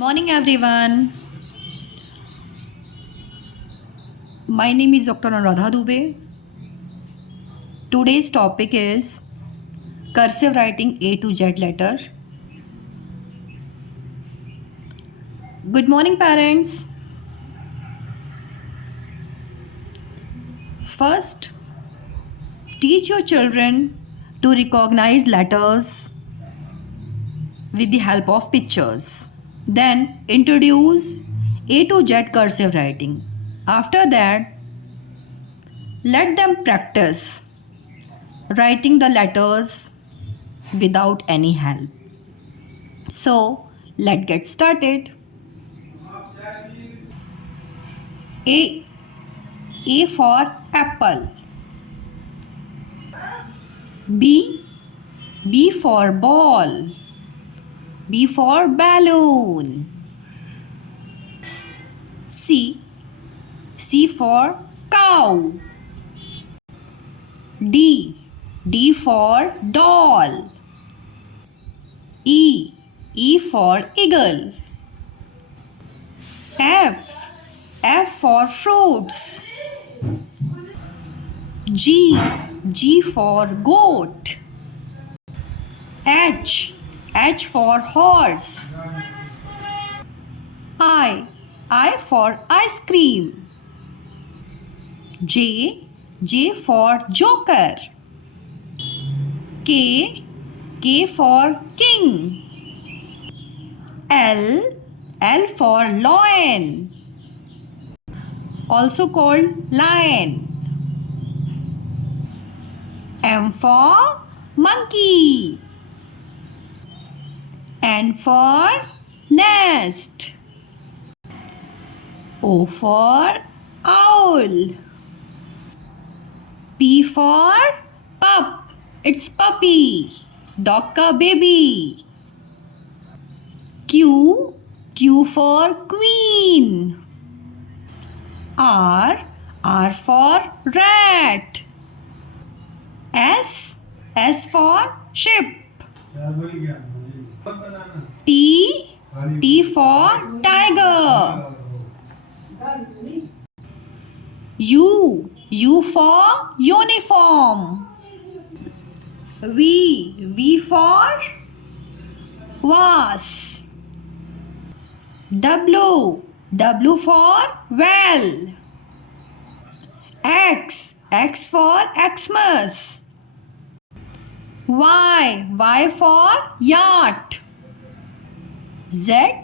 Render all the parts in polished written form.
Morning everyone. My name is Dr. Anuradha Dubey. Today's topic is cursive writing A to Z letter. Good morning parents. First, teach your children to recognize letters with the help of pictures. Then introduce A to Z cursive writing. After that, let them practice writing the letters without any help. So, let's get started. A. A for apple. B. B for ball. B for balloon. C. C for cow. D. D for doll. E. E for eagle. F. F for fruits. G. G for goat. H. H for horse. I for ice cream. J. J for joker. K. K for king. L. L for lion, also called lion. M for monkey. N for nest. O for owl. P for pup. It's puppy. Dog ka baby. Q. Q for queen. R. R for rat. S. S for ship. T. T for tiger. U. U for uniform. V. V for vase. W. W for well. X. X for Xmas. Y. Y for yacht. Z.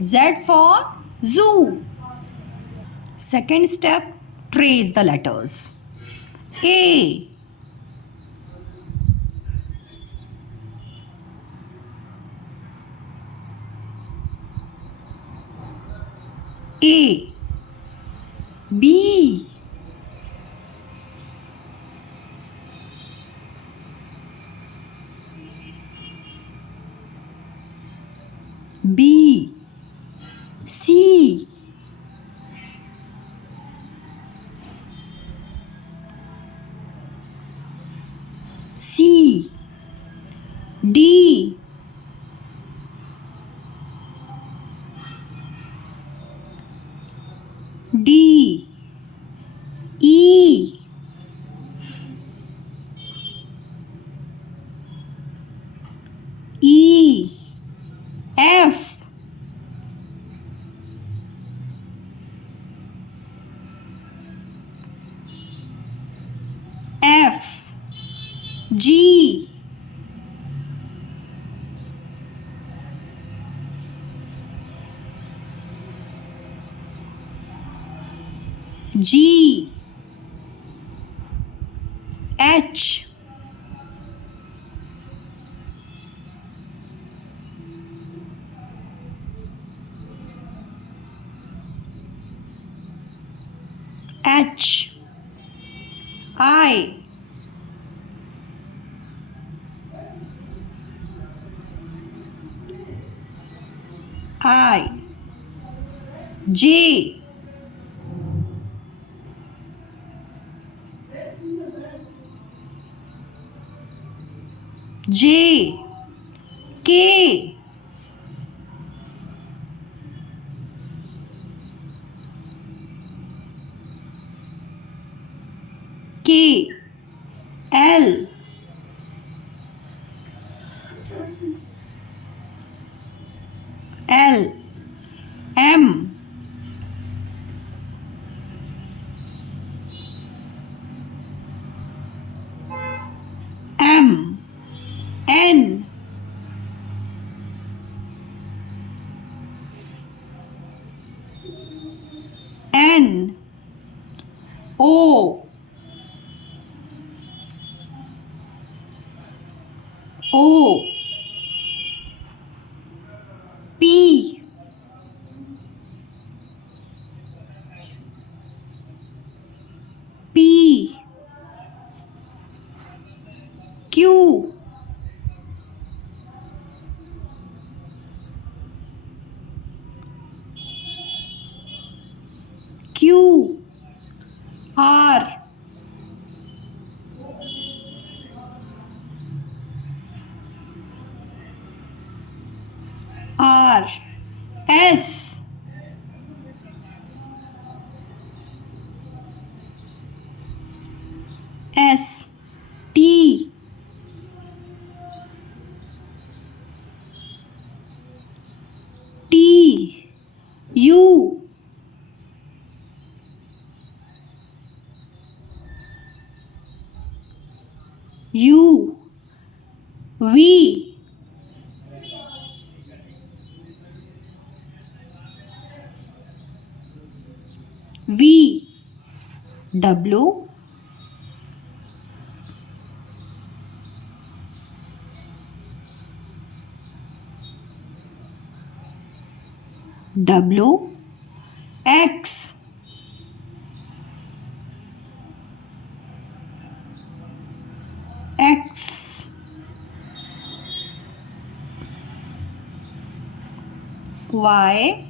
Z for zoo. Second step, trace the letters. A. A. B. B. C. C. D. D. E. E. F. F. G. G. H. H. I. I. J. J. K. L L M M N N O O P P Q Q R R S S T T U U V V W W X X Y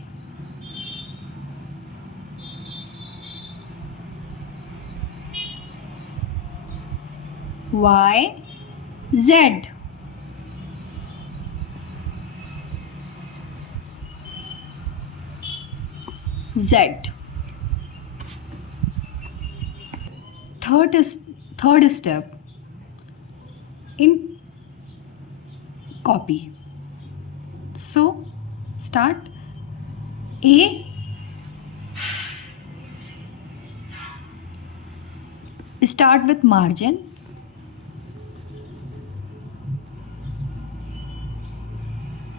Y Z Z. Third step in copy. So start A. Start with margin.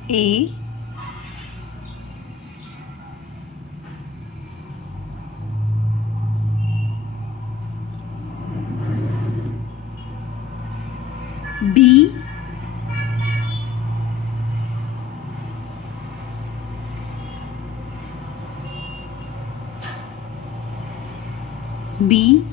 A B B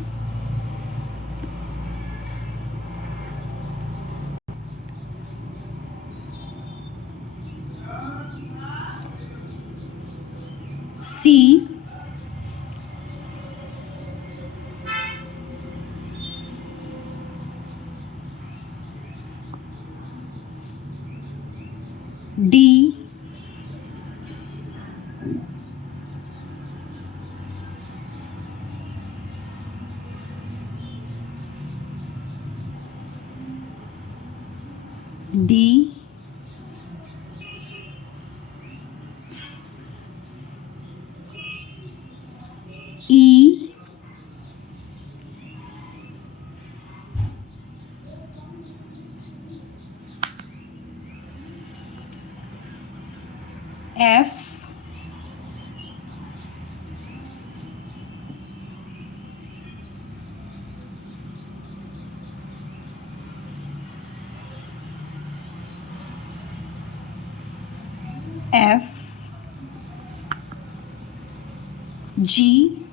C D D E F F G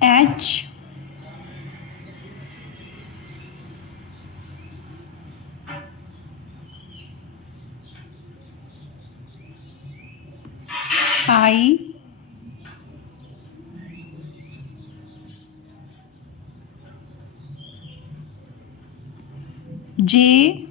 H I J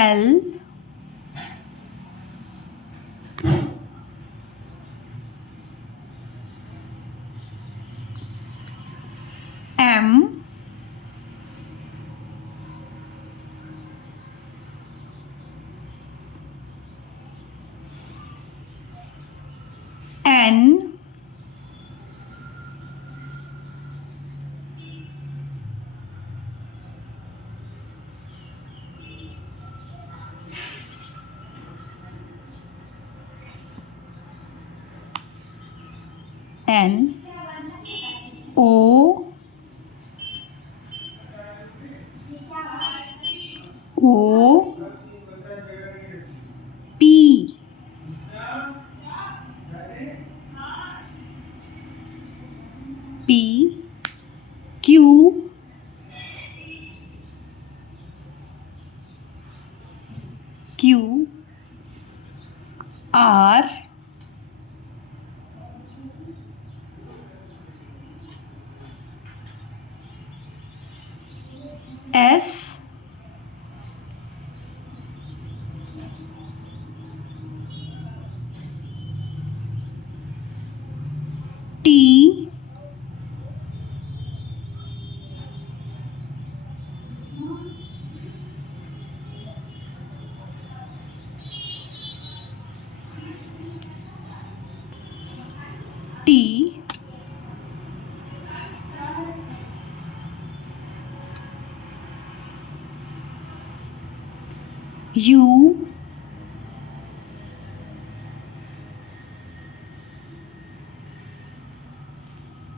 L M N N O O P P Q Q R S T T U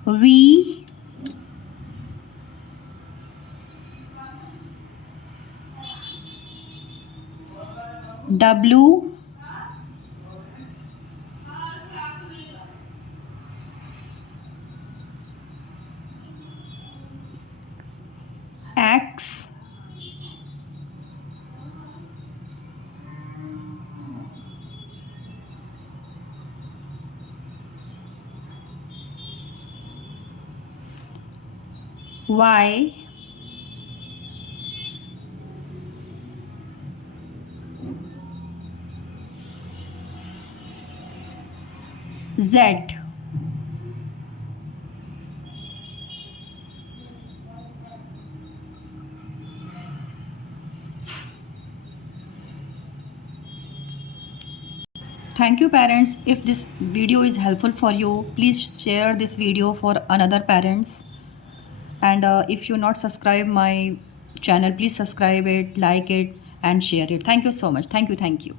V W X Y Z. Thank you parents. If this video is helpful for you, please share this video for another parents. And if you not subscribe my channel, please subscribe it, like it and share it. Thank you so much. Thank you.